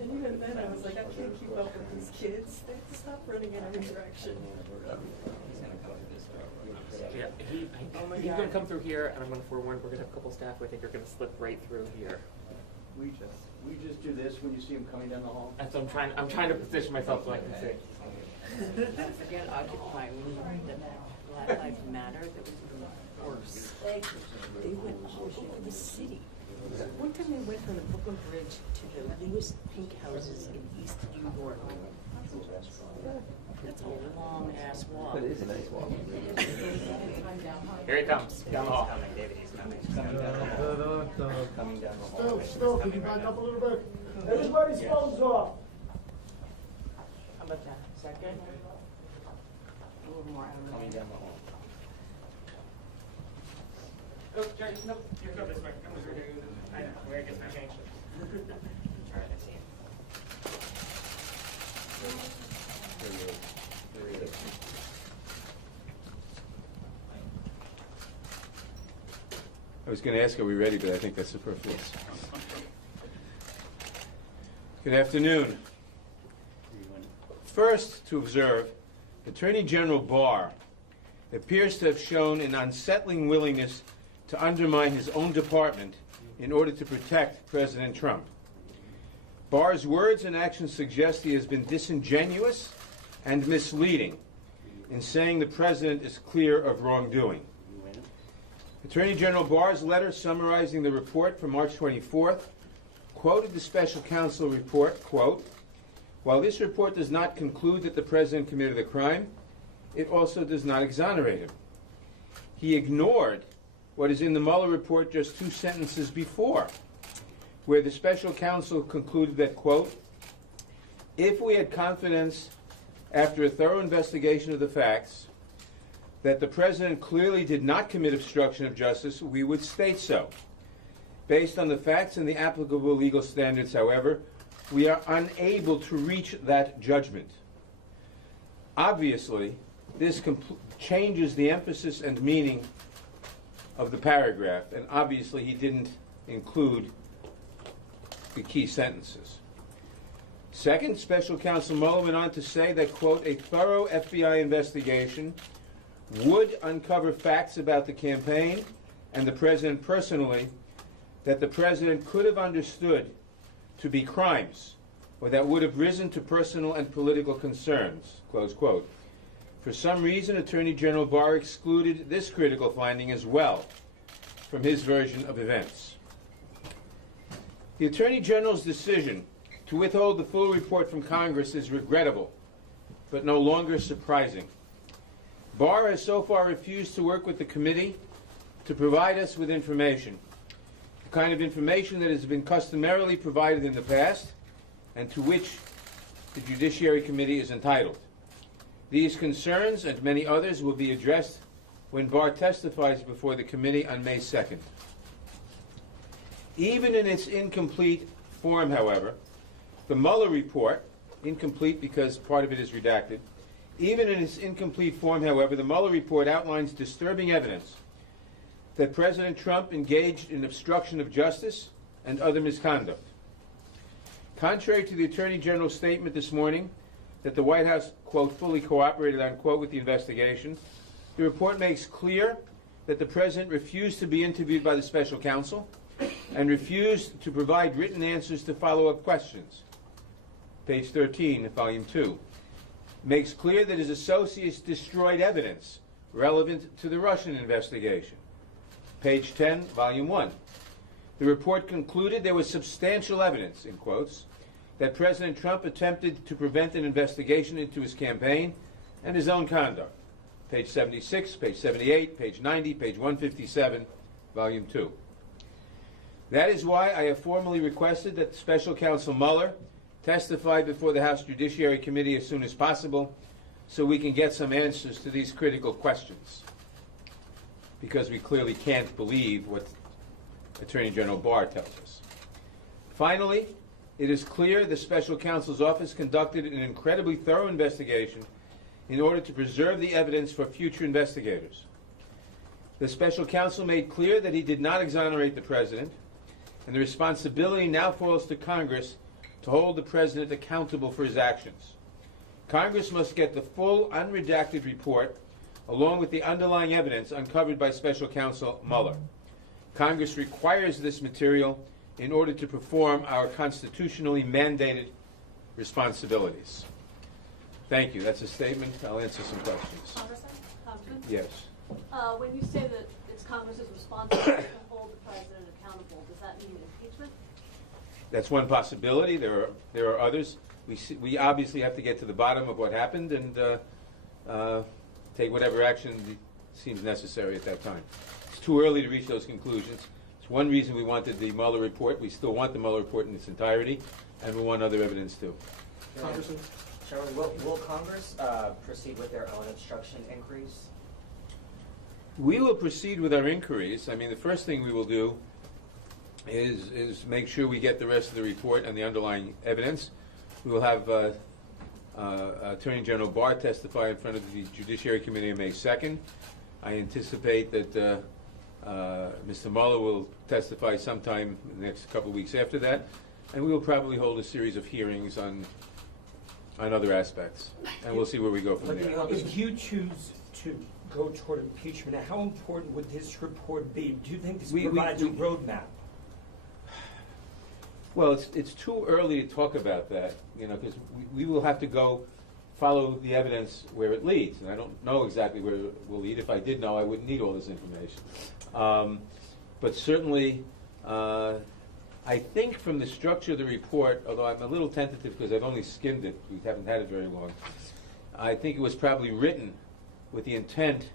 And even then, I was like, I can't keep up with these kids. They have to stop running in every direction. Yeah, he's going to come through here, and I'm going to forewarn, we're going to have a couple staff who I think are going to slip right through here. We just do this when you see him coming down the hall. And so I'm trying to position myself so I can see. Forget Occupy. When you read the Black Lives Matter, that was even worse. They went all over the city. One time they went from the Brooklyn Bridge to the newest pink houses in East New York. That's a long ass walk. It is a nice walk. Here he comes, down the hall. David, he's coming. Coming down the hall. Coming down the hall. Still, can you back up a little bit? Everybody's phones off. How about that? Is that good? A little more. Coming down the hall. Oh, Jerry, no, you're good this way. I know, where it gets my change. All right, I see it. I was going to ask, are we ready? But I think that's superfluous. Good afternoon. First, to observe, Attorney General Barr appears to have shown an unsettling willingness to undermine his own department in order to protect President Trump. Barr's words and actions suggest he has been disingenuous and misleading in saying the president is clear of wrongdoing. Attorney General Barr's letter summarizing the report from March 24th quoted the special counsel report, quote, "While this report does not conclude that the president committed a crime, it also does not exonerate him." He ignored what is in the Mueller report just 2 sentences before, where the special counsel concluded that, quote, "If we had confidence after a thorough investigation of the facts that the president clearly did not commit obstruction of justice, we would state so. Based on the facts and the applicable legal standards, however, we are unable to reach that judgment." Obviously, this changes the emphasis and meaning of the paragraph, and obviously he didn't include the key sentences. Second, Special Counsel Mueller went on to say that, quote, "A thorough FBI investigation would uncover facts about the campaign and the president personally that the president could have understood to be crimes or that would have risen to personal and political concerns," close quote. For some reason, Attorney General Barr excluded this critical finding as well from his version of events. The Attorney General's decision to withhold the full report from Congress is regrettable, but no longer surprising. Barr has so far refused to work with the committee to provide us with information, the kind of information that has been customarily provided in the past and to which the Judiciary Committee is entitled. These concerns and many others will be addressed when Barr testifies before the committee on May 2nd. Even in its incomplete form, however, the Mueller report, incomplete because part of it is redacted, even in its incomplete form, however, the Mueller report outlines disturbing evidence that President Trump engaged in obstruction of justice and other misconduct. Contrary to the Attorney General's statement this morning that the White House, quote, "fully cooperated," unquote, with the investigation, the report makes clear that the president refused to be interviewed by the special counsel and refused to provide written answers to follow-up questions. Page 13 of Volume 2. Makes clear that his associates destroyed evidence relevant to the Russian investigation. Page 10, Volume 1. The report concluded there was substantial evidence, in quotes, that President Trump attempted to prevent an investigation into his campaign and his own conduct. Page 76, page 78, page 90, page 157, Volume 2. That is why I have formally requested that Special Counsel Mueller testify before the House Judiciary Committee as soon as possible so we can get some answers to these critical questions, because we clearly can't believe what Attorney General Barr tells us. Finally, it is clear the Special Counsel's office conducted an incredibly thorough investigation in order to preserve the evidence for future investigators. The Special Counsel made clear that he did not exonerate the President, and the responsibility now falls to Congress to hold the president accountable for his actions. Congress must get the full unredacted report along with the underlying evidence uncovered by Special Counsel Mueller. Congress requires this material in order to perform our constitutionally mandated responsibilities. Thank you. That's a statement. I'll answer some questions. Congressman? Yes. When you say that it's Congress's responsibility to hold the president accountable, does that mean impeachment? That's one possibility. There are others. We obviously have to get to the bottom of what happened and take whatever action seems necessary at that time. It's too early to reach those conclusions. It's one reason we wanted the Mueller report. We still want the Mueller report in its entirety, and we want other evidence too. Congressman? Chairman, will Congress proceed with their own obstruction inquiries? We will proceed with our inquiries. I mean, the first thing we will do is make sure we get the rest of the report and the underlying evidence. We will have Attorney General Barr testify in front of the Judiciary Committee on May 2nd. I anticipate that Mr. Mueller will testify sometime in the next couple of weeks after that, and we will probably hold a series of hearings on other aspects, and we'll see where we go from there. If you choose to go toward impeachment, how important would this report be? Do you think this provides a roadmap? Well, it's too early to talk about that, because we will have to go follow the evidence where it leads, and I don't know exactly where it will lead. If I did know, I wouldn't need all this information. But certainly, I think from the structure of the report, although I'm a little tentative because I've only skimmed it, we haven't had it very long, I think it was probably written with the intent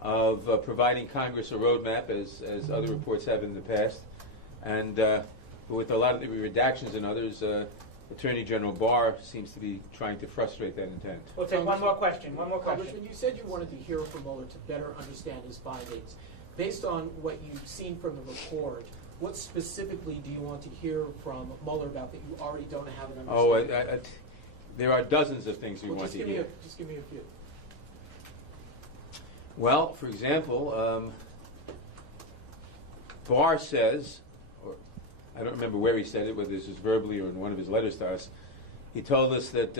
of providing Congress a roadmap, as other reports have in the past, and with a lot of the redactions and others, Attorney General Barr seems to be trying to frustrate that intent. We'll take one more question. Congressman, you said you wanted to hear from Mueller to better understand his findings. Based on what you've seen from the report, what specifically do you want to hear from Mueller about that you already don't have an understanding? There are dozens of things we want to hear. Just give me a few. Well, for example, Barr says, or I don't remember where he said it, whether this was verbally or in one of his letters to us, he told us that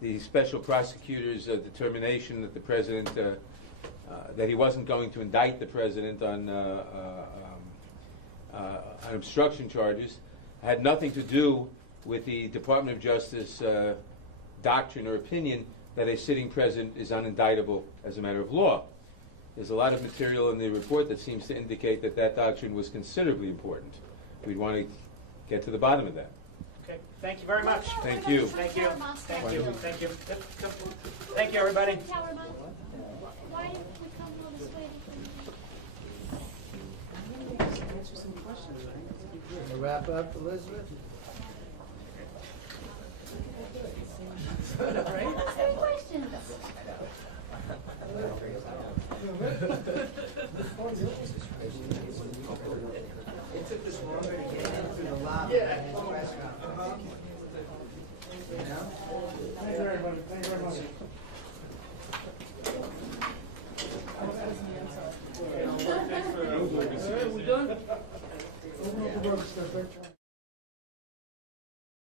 the special prosecutor's determination that the president, that he wasn't going to indict the president on obstruction charges, had nothing to do with the Department of Justice doctrine or opinion that a sitting president is unindictable as a matter of law. There's a lot of material in the report that seems to indicate that that doctrine was considerably important. We'd want to get to the bottom of that. Okay, thank you very much. Thank you. Thank you. Thank you. Thank you. Thank you, everybody. Why did we come all this way? Answer some questions, right? Wanna wrap up, Elizabeth? Ask questions. It took us longer to get into the lobby. Yeah. Thank you, everybody. Thank you very much.